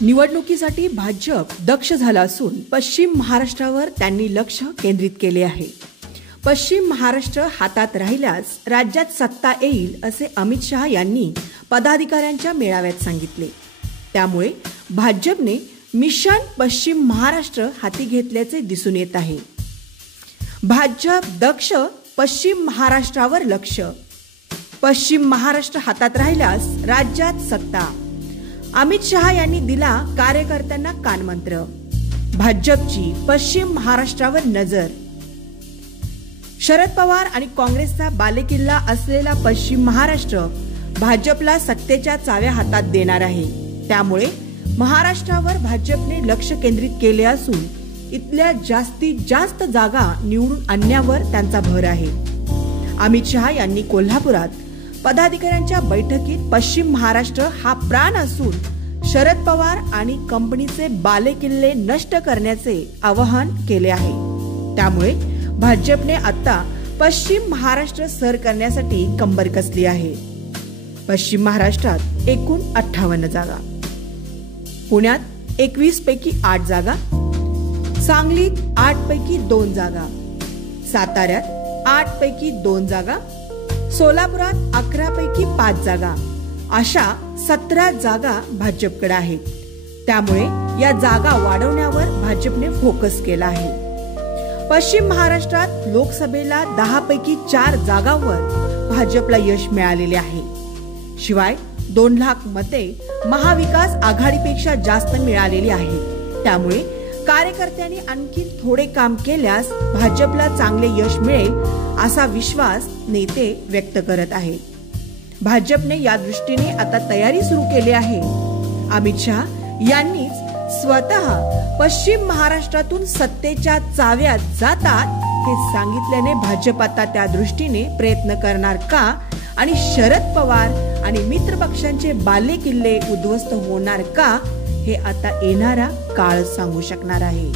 निवडणुकीसाठी भाजप दक्ष झाला असून पश्चिम महाराष्ट्रावर त्यांनी लक्ष केंद्रित केले आहे. पश्चिम महाराष्ट्र हातात राहिल्यास राज्यात सत्ता येईल असे अमित शहा यांनी पदाधिकाऱ्यांच्या मेळाव्यात सांगितले. त्यामुळे भाजपने मिशन पश्चिम महाराष्ट्र हाती घेतल्याचे दिसून येत आहे. भाजप दक्ष, पश्चिम महाराष्ट्रावर लक्ष. पश्चिम महाराष्ट्र हातात राहिल्यास राज्यात सत्ता. अमित शहा यांनी दिला कार्यकर्त्यांना कानमंत्र. भाजपची पश्चिम महाराष्ट्रावर नजर. शरद पवार आणि काँग्रेसचा बालेकिल्ला असलेला पश्चिम महाराष्ट्र भाजपला सत्तेच्या चाव्या हातात देणार आहे. त्यामुळे महाराष्ट्रावर भाजपने लक्ष केंद्रित केले असून इथल्या जास्तीत जास्त जागा निवडून आणण्यावर त्यांचा भर आहे. अमित शहा यांनी कोल्हापुरात पदाधिकाऱ्यांच्या बैठकीत पश्चिम महाराष्ट्र हा प्राण असून शरद पवार आणि कंपनीचे बालेकिल्ले नष्ट करण्याचे आवाहन केले आहे. त्यामुळे भाजपने आता पश्चिम महाराष्ट्र सर करण्यासाठी कंबर कसली आहे. पश्चिम महाराष्ट्रात एकूण 58 जागा. पुण्यात 21 पैकी 8 जागा, सांगलीत 8 पैकी 2 जागा, साताऱ्यात 8 पैकी 2 जागा, सोलापुरात 11 पैकी 5 जागा, अशा 17 जागा भाजपकडे आहेत. त्यामुळे या जागा वाढवण्यावर भाजपने फोकस केला आहे. पश्चिम महाराष्ट्रात लोकसभेला 10 पैकी 4 जागांवर भाजपला यश मिळालेले आहे. शिवाय 2 लाख मते महाविकास आघाडीपेक्षा जास्त मिळालेली आहेत. त्यामुळे कार्यकर्त्यांनी आणखी थोडे काम केल्यास भाजपला चांगले यश मिळेल असा विश्वास नेते व्यक्त करत आहेत. भाजपने या दृष्टीने आता तयारी सुरू केली आहे. अमित शहा यांनीच स्वतः पश्चिम महाराष्ट्रातून सत्तेच्या चाव्या जातात हे सांगितल्याने भाजप आता त्या दृष्टीने प्रयत्न करणार का आणि शरद पवार आणि मित्र पक्षांचे बालेकिल्ले उद्ध्वस्त होणार का हे आता येणारा काळ सांगू शकणार आहे.